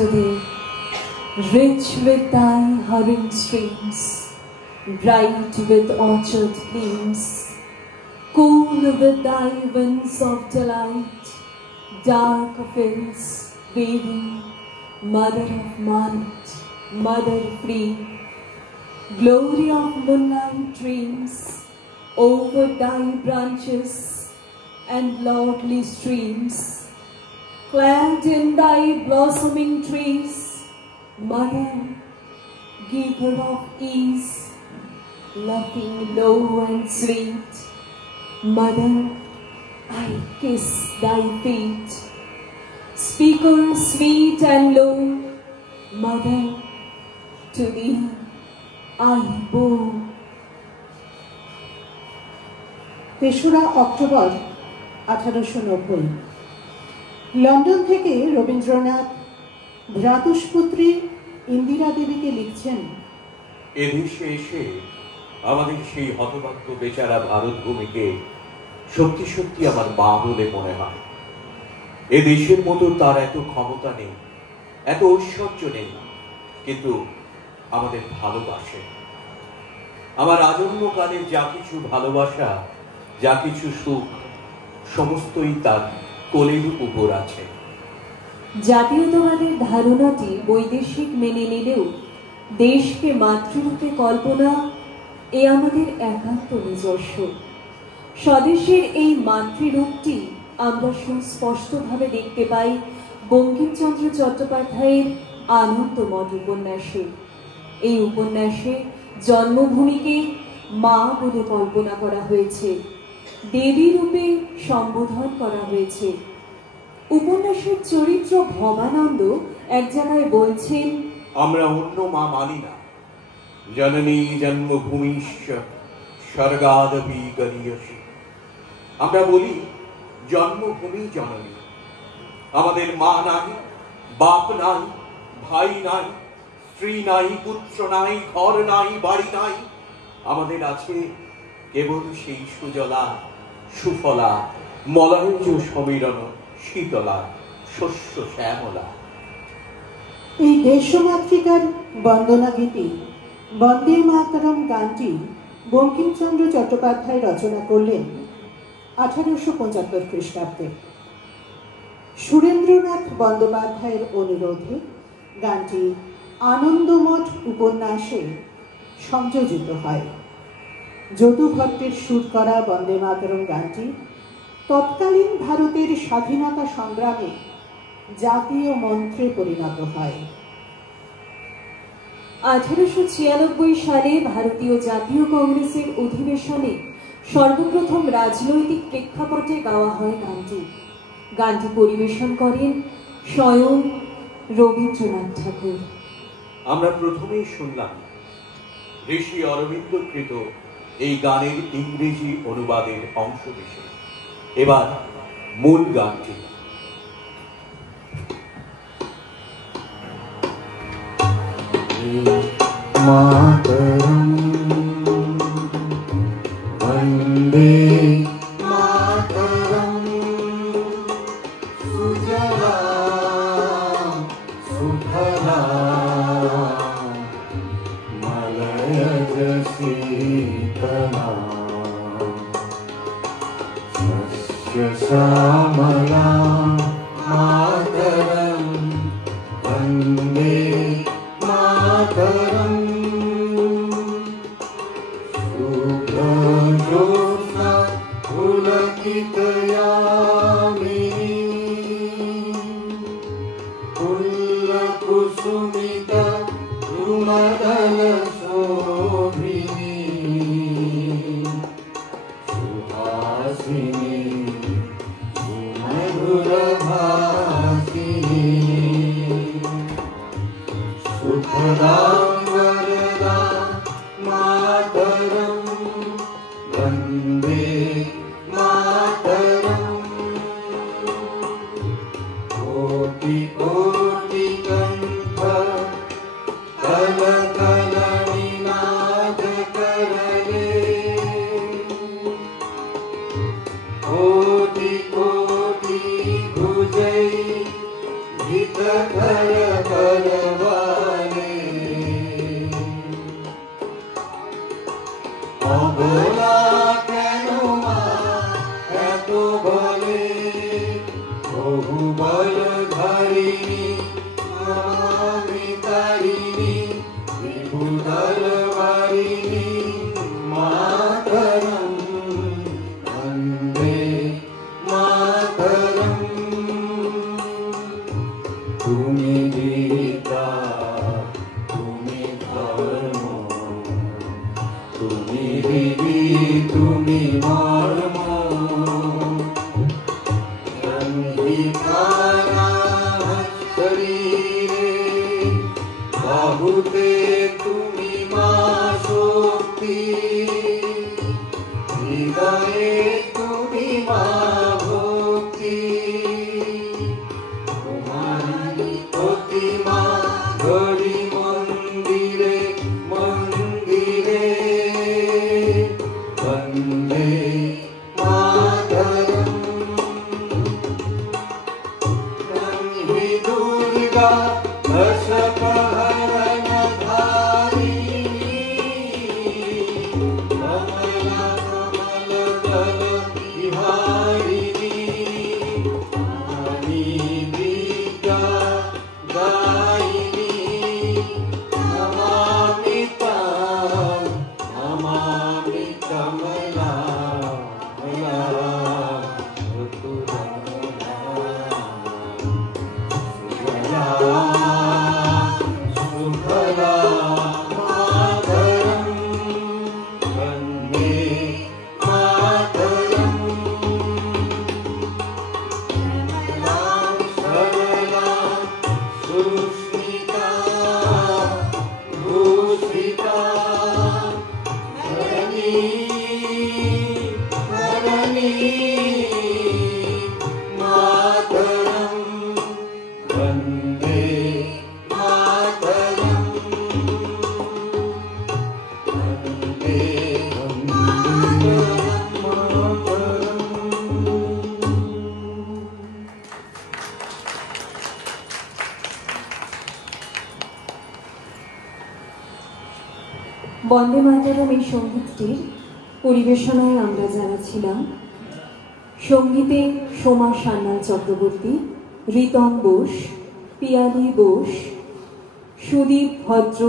today, rich with thy hurrying streams, bright with orchard gleams, cool with thy winds of delight, dark of hills waving, mother of might, mother free, glory of moonlight dreams, over thy branches and lordly streams, clad in thy blossoming trees, mother, giver of ease, laughing low and sweet, mother, I kiss thy feet, speaker sweet and low, mother, to thee I bow. 3রা অক্টোবর 1890 London থেকে রবীন্দ্রনাথ ভ্রাতুষ্পুত্রী ইন্দিরা দেবীকে লিখছেন, এদেশে এসে আমাদের সেই হতভাগ্য বেচারা ভারত ভূমিকে সত্যি সত্যি আমার মা বলে মনে হয়। এ দেশের মতো তার এত ক্ষমতা নেই, এত ঐশ্বর্য নেই, কিন্তু আমাদের ভালোবাসে। আমার আজন্মকালের যা কিছু ভালোবাসা, যা কিছু সুখ, সমস্তই তার কোলের উপর আছে। জাতীয়তাবাদের ধারণাটি বৈদেশিক মেনে নিলেও দেশকে মাতৃরূপে কল্পনা এ আমাদের একান্ত নিজস্ব। স্বদেশের এই মাতৃরূপটি আমরা সুস্পষ্টভাবে দেখতে পাই বঙ্কিমচন্দ্র চট্টোপাধ্যায়ের আনন্দমঠ উপন্যাসে। এই উপন্যাসে জন্মভূমিকে মা বলে কল্পনা করা হয়েছে, দেবী রূপে সম্বোধন করা হয়েছে। উপন্যাসের চরিত্র ভবানন্দ এক জায়গায় বলছেন, আমরা অন্য মা মানি না, জননী জন্মভূমিশ্চ স্বর্গাদপি গরীয়সী। আমরা বলি জন্মভূমি জননী। আমাদের মা নাই, বাপ নাই, ভাই নাই, স্ত্রী নাই, পুত্র নাই, ঘর নাই, বাড়ি নাই। আমাদের আছে কেবল সেই সুজলা সুফলা মলয়জ সমীরণ শীতলা শস্য শ্যামলা। এই দেশমাতৃকার বন্দনা গীতি বন্দে মাতরম গানটি বঙ্কিমচন্দ্র চট্টোপাধ্যায় রচনা করলেন 1875 খ্রিস্টাব্দে। সুরেন্দ্রনাথ বন্দ্যোপাধ্যায়ের অনুরোধে গানটি আনন্দমঠ উপন্যাসে সংযোজিত হয়। যদু ভট্টের সুর করা বন্দে মাতরম গানটি তৎকালীন ভারতের স্বাধীনতা সংগ্রামে জাতীয় মন্ত্রে পরিণত হয়। 1896 সালে ভারতীয় জাতীয় কংগ্রেসের অধিবেশনে সর্বপ্রথম রাজনৈতিক প্রেক্ষাপটে গাওয়া হয় গানটি। গানটি পরিবেশন করেন স্বয়ং রবীন্দ্রনাথ ঠাকুর। আমরা প্রথমেই শুনলাম ঋষি অরবিন্দকৃত এই গানের ইংরেজি অনুবাদের অংশ বিশেষ। এবার মূল গানটি। মাতরম বন্দে মাতরম সুজলা সুফলা মলয়জ শীতলা শস্য শ্যামলা মাতরম বন্দে মাতরম শুভ্রজ্যোৎস্না পুলকিতয়ামিনী পুল্লকুসুমিতা দ্রুমদলশোভিনী সুহাসিনী সুমধুরভাষিনী সুখদাং वरदा मातरं वन्दे मातरं कोटि कोटि कण्ठ कलकलनि তুমি গীতা, তুমি ধর্ম, তুমি বিধি, তুমি মর্ম। শরীরে বাহুতে তুমি মা শক্তি, হৃদয়ে তুমি মা ভক্তি। তোমারি প্রতিমা গড়ি মন্দিরে মন্দিরে, বন্দে মাতরম। নন্দি দুর্গা দশপহরণধারিণী, কমলা কমল দল বিহারিণী, নারী বিদ্যা দায়িনী। নমামি তাং, নমামি কমলা বন্দে মাতরম এই সঙ্গীতটির পরিবেশনায় আমরা যারা ছিলাম, সঙ্গীতে সোমা সান্যাল চক্রবর্তী, রিতম বোস, পিয়ালি বোস, সুদীপ ভদ্র,